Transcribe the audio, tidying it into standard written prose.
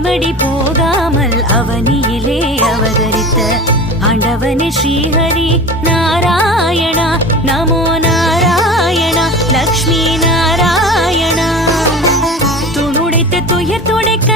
மடி போகாமல் அவனியிலே அவதரித்த ஆண்டவனே ஸ்ரீஹரி நாராயணா, நமோ நாராயணா, லக்ஷ்மி நாராயணா. துணுடைத்து துயர் துடைக்க